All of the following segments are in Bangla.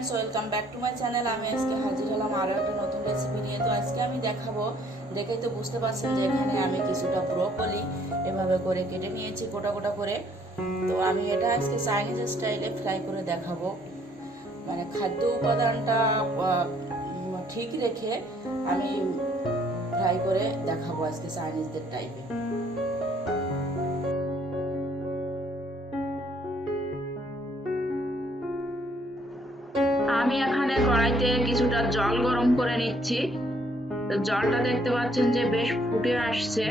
Friends welcome back to my channel আমি আজকে হাজির হলাম আরও একটা নতুন রেসিপি নিয়ে। তো আজকে আমি দেখাবো, দেখেই তো বুঝতে পারছেন যে এখানে আমি কিছুটা ব্রোকলি এভাবে করে কেটে নিয়েছি, গোটা গোটা করে। তো আমি এটা আজকে চাইনিজ স্টাইলে ফ্রাই করে দেখাবো। মানে খাদ্য উপাদানটা ঠিক রেখে আমি ফ্রাই করে দেখাবো আজকে চাইনিজদের টাইপে কড়াইতে কিছুটা জল গরম করে নিচ্ছি। জলটা দেখতে পাচ্ছেন যে বেশ ফুটে আসছে।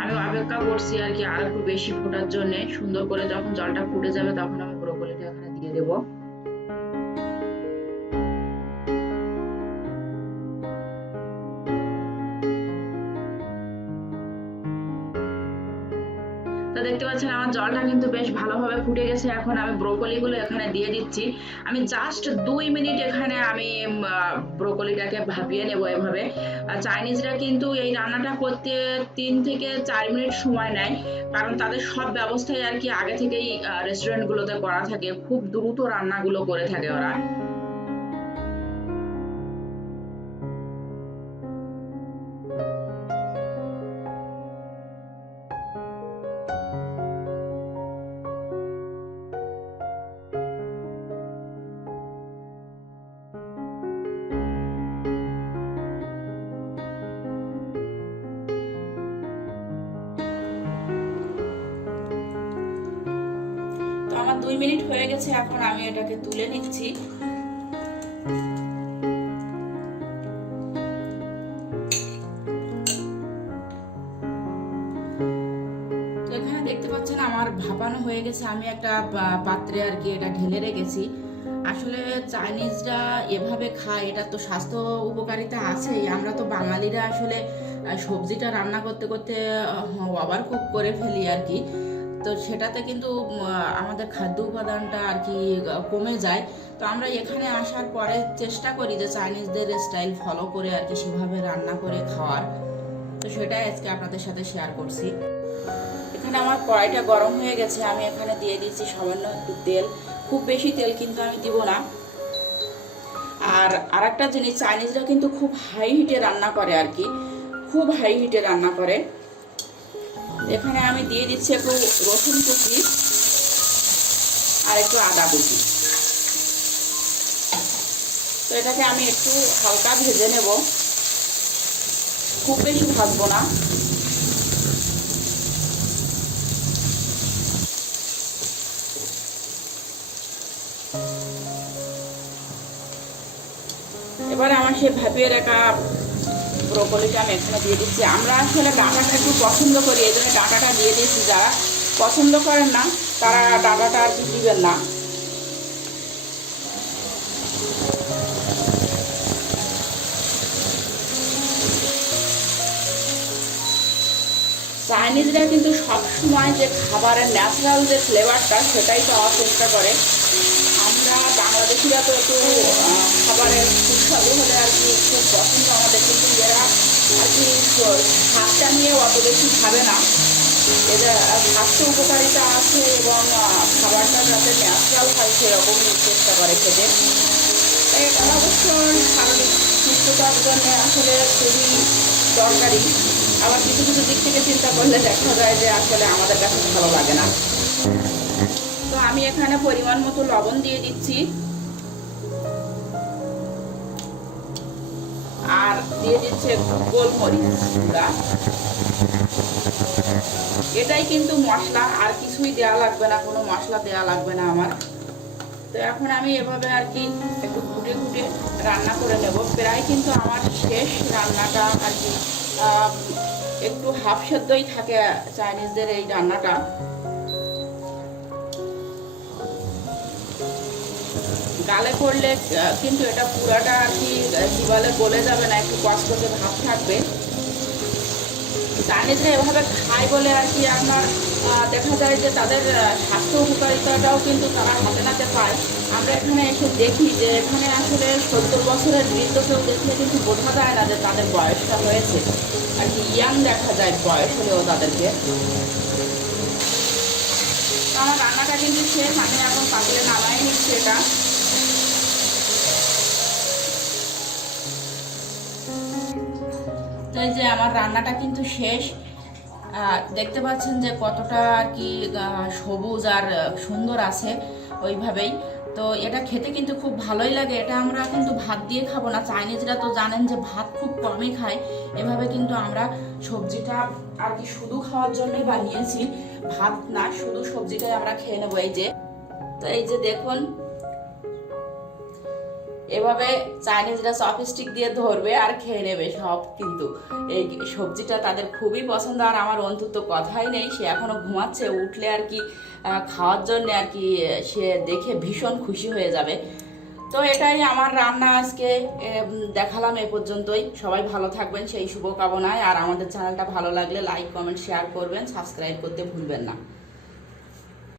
আমি অপেক্ষা করছি আর কি আর একটু বেশি ফোটার জন্য। সুন্দর করে যখন জলটা ফুটে যাবে তখন আমি ব্রোকলিটা এখানে দিয়ে দেবো। তো দেখতে পাচ্ছেন আমার জলটা কিন্তু বেশ ভালোভাবে ফুটে গেছে। এখন আমি ব্রোকলি গুলো এখানে দিয়ে দিচ্ছি। আমি জাস্ট দুই মিনিট এখানে আমি ব্রোকলিটাকে ভাপিয়ে নেব এভাবে। চাইনিজরা কিন্তু এই রান্নাটা করতে তিন থেকে চার মিনিট সময় নেয়। কারণ তাদের সব ব্যবস্থাই আর কি আগে থেকেই রেস্টুরেন্ট গুলোতে করা থাকে। খুব দ্রুত রান্নাগুলো করে থাকে ওরা। দুই মিনিট হয়ে গেছে, এখন আমি এটাকে তুলে নিচ্ছি। এখানে দেখতে পাচ্ছেন আমার ভাপানো হয়ে গেছে, আমি একটা পাত্রে আর কি এটা ঢেলে রেখেছি। আসলে চাইনিজরা এভাবে খায়, এটা তো স্বাস্থ্য উপকারিতা আছেই। আমরা তো বাঙালিরা আসলে সবজিটা রান্না করতে করতে ওভার কুক করে ফেলি আর কি। তো সেটাতে কিন্তু আমাদের খাদ্য উপাদানটা আর কি, কমে যায়। তো আমরা এখানে আসার পরে চেষ্টা করি যে চাইনিজদের স্টাইল ফলো করে আর কি সেভাবে রান্না করে খাওয়ার। তো সেটাই আজকে আপনাদের সাথে শেয়ার করছি। এখানে আমার কড়াইটা গরম হয়ে গেছে, আমি এখানে দিয়ে দিচ্ছি সামান্য একটু তেল। খুব বেশি তেল কিন্তু আমি দিব না। আর আরেকটা জিনিস, চাইনিজরা কিন্তু খুব হাই হিটে রান্না করে আর কি। খুব হাই হিটে রান্না করে। এখানে আমি দিয়ে দিচ্ছি একটু রসুন কুচি আর একটু আদা কুচি। তো এটাকে আমি একটু হালকা ভেজে নেব। খুব বেশি ভাজবো না। এবারে আমার সেই ভাপিয়ে রাখা ব্রোকলিটা আমি এখানে দিয়ে দিচ্ছি। আমরা আসলে ডাঁটাটা একটু পছন্দ করি, এই জন্য ডাঁটাটা দিয়ে দিয়েছি যারা। পছন্দ করেন না, তারা ডাঁটাটা আর কি দিবেন না। চাইনিজরা কিন্তু সব সময় যে খাবারের ন্যাচারাল যে ফ্লেভারটা সেটাই পাওয়ার চেষ্টা করে। আমরা বাংলাদেশিরা তো একটু স্বাদটা নিয়ে অত বেশি খাবে না। এদের স্বাস্থ্য উপকারিতা আছে এবং খাবারটা যাতে ন্যাচারাল হয় সেরকমই চেষ্টা করে খেতে। এটা অবশ্য শারীরিক সুস্থতার জন্য আসলে খুবই দরকারি। আবার কিছু কিছু দিক থেকে চিন্তা করলে দেখা যায় যে আসলে আমাদের কাছে ভালো লাগে না। তো আমি এখানে পরিমাণ মতো লবণ দিয়ে দিচ্ছি। আর দিয়ে দিচ্ছে গোলমরিচ এটাই কিন্তু মশলা, আর কিছুই দেওয়া লাগবে না, কোনো মশলা দেওয়া লাগবে না আমার। তো এখন আমি এভাবে আর কি একটু ঘুটে ঘুটে রান্না করে নেব। প্রায় কিন্তু আমার শেষ রান্নাটা আর কি একটু হাফ সেদ্ধই থাকে চাইনিজদের এই রান্নাটা। গালে করলে কিন্তু এটা পুরাটা আর কি জিবালে গলে যাবে না, একটু কসকসে ভাব থাকবে। চাইনিজরা এভাবে খায় বলে আর কি আমার দেখা যায় যে তাদের স্বাস্থ্য উপকারিতাটাও কিন্তু তারা হাতে নাতে পায়। আমরা এখানে এসে দেখি যে এখানে আসলে সত্তর বছরের বৃদ্ধ কেউ দেখলে কিন্তু বোঝা যায় না যে তাদের বয়সটা হয়েছে। আর কি ইয়াং দেখা যায় বয়স হলেও তাদেরকে। আমার রান্নাটা কিন্তু শেষ আমি এখন পাতলে নামাই নিচ্ছি এটা। এই যে আমার রান্নাটা কিন্তু শেষ দেখতে পাচ্ছেন যে কতটা আর কি সবুজ আর সুন্দর আছে ওইভাবেই। তো এটা খেতে কিন্তু খুব ভালোই লাগে। এটা আমরা কিন্তু ভাত দিয়ে খাব না। চাইনিজরা তো জানেন যে ভাত খুব কমই খায়। এভাবে কিন্তু আমরা সবজিটা আর কি শুধু খাওয়ার জন্যই বানিয়েছি। ভাত না, শুধু সবজিটাই আমরা খেয়ে নেব। এই যে, তো এই যে দেখুন এভাবে চাইনিজরা চপস্টিক দিয়ে ধরবে আর খেয়ে নেবে সব কিন্তু। এই সবজিটা তাদের খুবই পছন্দ, আর আমার অন্তত কথাই নেই, সে এখনও ঘুমাচ্ছে, উঠলে আর কি খাওয়ার জন্য আর কি সে দেখে ভীষণ খুশি হয়ে যাবে। তো এটাই আমার রান্না আজকে দেখালাম এ পর্যন্তই। সবাই ভালো থাকবেন, সেই শুভকামনায়, আর আমাদের চ্যানেলটা ভালো লাগলে লাইক কমেন্ট শেয়ার করবেন সাবস্ক্রাইব করতে ভুলবেন না।